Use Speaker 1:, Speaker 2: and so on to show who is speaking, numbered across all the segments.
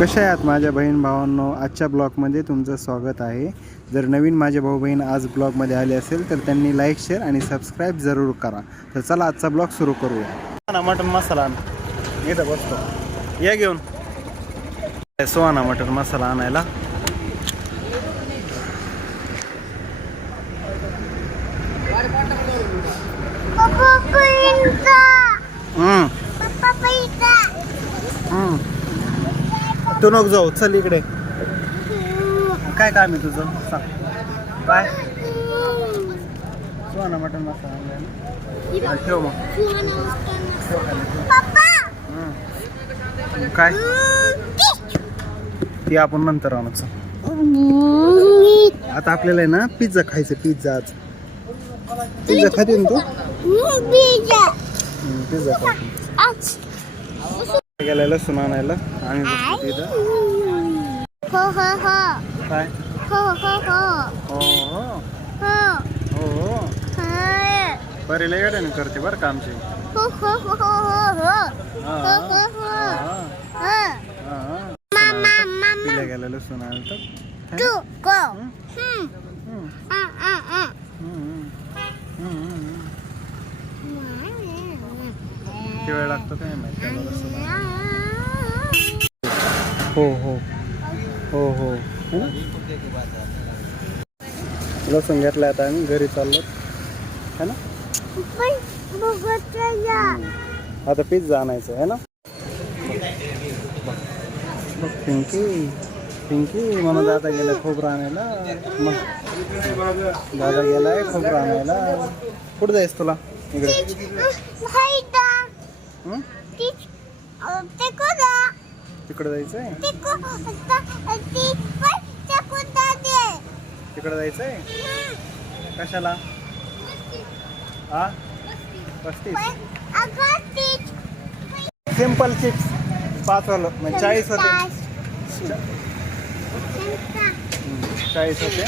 Speaker 1: कशा आहात माझ्या बहीण भावांनो आजच्या ब्लॉगमध्ये तुमचं स्वागत आहे जर नवीन माझे भाऊ बहीण आज ब्लॉगमध्ये आले असेल तर त्यांनी लाईक शेअर आणि सबस्क्राईब जरूर करा तर चला आजचा ब्लॉग सुरू करूया मटन मसाला आण इथं बसतो या घेऊन सोहाना मटन मसाला आणायला हम्म,
Speaker 2: पप्पा पैसा
Speaker 1: हम्म. तू नको जाऊ चल इकडे. काय काम आहे तुझं? सांग. काय? सोहाना मटन मसाला ठेव मग. ठेव. काय? ती आपण नंतर आणू चल. आता आपल्याला आहे ना पिझ्झा खायचं पिझ्झा आज. पिझ्झा खाते ना तू?
Speaker 2: पिझ्झा
Speaker 1: पिझ्झा खाते गेला लसूण आणायला आम्ही बसतो तिथं
Speaker 2: हो हो हो.
Speaker 1: काय?
Speaker 2: हो हो हो.
Speaker 1: हो हो.
Speaker 2: हो.
Speaker 1: हो बरे लय गाड्याने करते बरं का आमची.
Speaker 2: हो हो हो हो हो
Speaker 1: हा,
Speaker 2: हो. हो हो
Speaker 1: हा,
Speaker 2: हो.
Speaker 1: हा, हा.
Speaker 2: मामा मामा
Speaker 1: पिल्या गेला लसूण आणायला तर.
Speaker 2: तू गो.
Speaker 1: हम्म,
Speaker 2: हम्म.
Speaker 1: हम्म,
Speaker 2: आ आ आ.
Speaker 1: हम्म, हम्म, हम्म. किती वेळ लागतो काय माहिती? हो हो. हो हो. है? ना? लसूण घेतला आता आम्ही घरी चाललो है ना?
Speaker 2: पण बघत या
Speaker 1: आता पिझ्झा आणायचं आहे ना? बघ पिंकी पिंकी म्हणून दादा गेला खोबरं आणायला. मग दादा गेलाय खोबरं आणायला. कुठं जायचं तुला? इकडे. तिकडे जायचंय? तिकडे जायचंय? कशाला? हा पस्तीस. Simple chips. पाच वाल. म्हणजे चाळीस होते. चाळीस होते.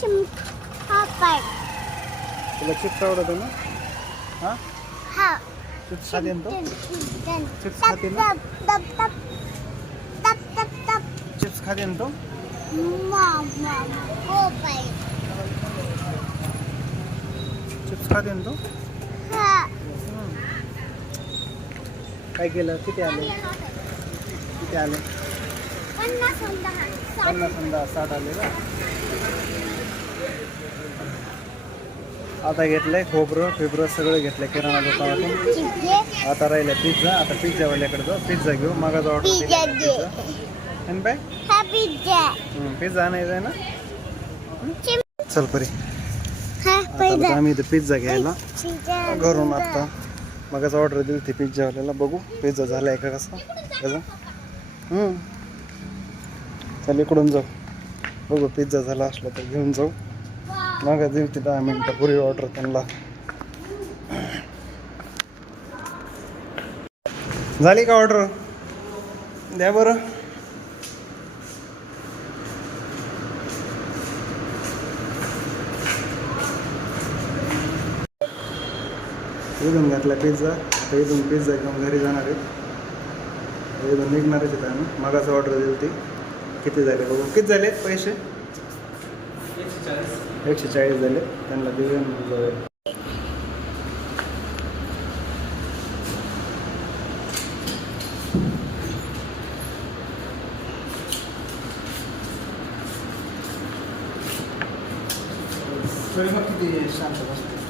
Speaker 2: चिमटा
Speaker 1: तुला चिप्स आवडत ना? हा?
Speaker 2: हा.
Speaker 1: चिप्स खाते ना तो? चिप्स खाते ना? चिप्स खाते ना तो?
Speaker 2: मामा हो
Speaker 1: चिप्स खाते ना तो?
Speaker 2: हा.
Speaker 1: काय केलं? किती आले? किती आले?
Speaker 2: पन्नास
Speaker 1: पन्नास साठ आले का आता घेतलंय खोबरं फिबरं सगळं घेतलंय किराणा दुकानातून. आता राहिलं पिझ्झा आता पिझ्झावाल्याकडे जाऊ. पिझ्झा घेऊ. मागाचा ऑर्डर
Speaker 2: पिझ्झा.
Speaker 1: पिझ्झा आणि बाय?
Speaker 2: पिझ्झा
Speaker 1: पिझ्झा आणायचा आहे ना? चल परी.
Speaker 2: हा
Speaker 1: आम्ही इथं पिझ्झा घ्यायला.
Speaker 2: पिझ्झा
Speaker 1: घरून आता मगाच ऑर्डर दिली ती पिझ्झावाल्याला बघू पिझ्झा झालाय का कसा? कसा हम्म. चल इकडून जाऊ. बघू पिझ्झा झाला असला तर घेऊन जाऊ. मग देऊ ती दहा मिनटं पुरी ऑर्डर त्यांना. झाली का ऑर्डर द्या बरं. इथून घातला पिझ्झा आता इथून पिझ्झा घेऊन घरी जाणार आहे. इथून निघणारच आहेत आम्ही. मागाचं ऑर्डर दिली ती किती झाले बघू. किती झाले पैसे? एकशे चाळीस झाले. त्यांना देऊया तरी शांत बसते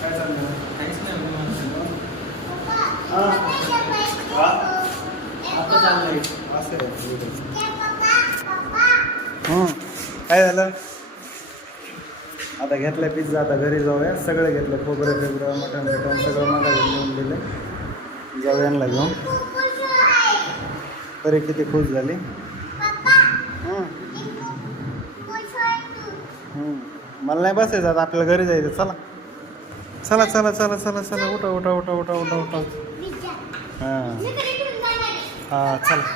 Speaker 1: काय चाललं काहीच नाही. झालं? आता घेतलं पिझ्झा आता घरी जाऊया. सगळं घेतलं खोबरं बिबरं मटण बिटन सगळं मला घेऊन दिलं. जाऊ यांना घेऊन. तरी किती खुश झाली. मला नाही बसायचं आता आपल्याला घरी जायचं. चला. चला चला चला चला चला. उठा उठा उठा उठा उठा. उठा हां. हां चला.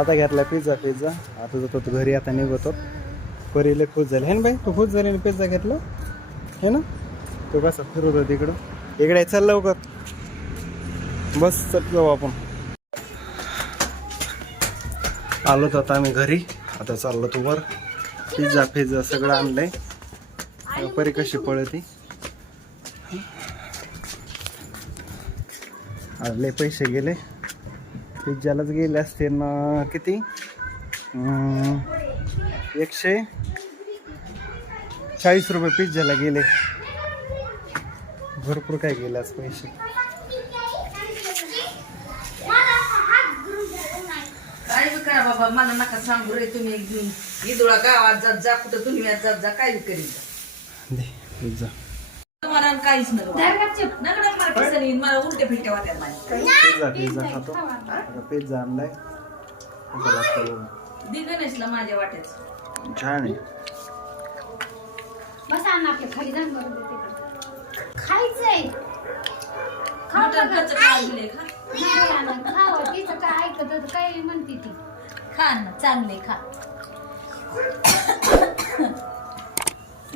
Speaker 1: आता घेतला पिझ्झा पिझ्झा आता जातो तो घरी आता निघतो. परीले खुश झाले. हे ना बाई? तू खुश झाली आणि पिझ्झा घेतला? हे ना? तो कसा फिरत होता तिकडं. इकडे चल लवकर. बस चल जाऊ आपण. आलो तर आता आम्ही घरी. आता चाललो तू वर. पिझ्झा पिझ्झा सगळं आणलंय. परी कशी पळती? लय पैसे गेले. पिझ्झालाच गेले असते ना किती? एकशे चाळीस रुपये पिझ्झाला गेले. भरपूर काय गेले आज पैसे.
Speaker 3: काय करा बाबा मला नका सांगू रे तुम्ही. इदुळा गावात जात जा कुठं तुम्ही जात जा काय करीत
Speaker 1: दे
Speaker 3: तुम्हाला काहीच नको. नकडं मला कसं नाही मला उलटे फिरटे वाट्या माझ्या
Speaker 1: पिझ्झा पिझ्झा खातो आता पिझ्झा आणलाय. कसा लागतो बघू.
Speaker 3: दि गणेशला माझ्या वाट्याच.
Speaker 1: छान आहे.
Speaker 2: बसा ना आपल्या खाली जाऊन बरोबर तिकडे. खायचंय. खाऊ
Speaker 3: मटण
Speaker 2: बघा,
Speaker 3: कच्चं
Speaker 2: खाय.
Speaker 3: खायला दिलंय, खा.
Speaker 2: खावं. तिचं काय ऐकत होतं, काय म्हणते ती.
Speaker 3: खा ना चांगले खा.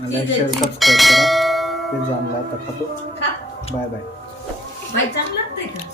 Speaker 1: लाईक शेअर सबस्क्राईब करा. पिझ्झा आणला आता खातो. Bye bye.
Speaker 3: बाई चांगलं लागतंय का?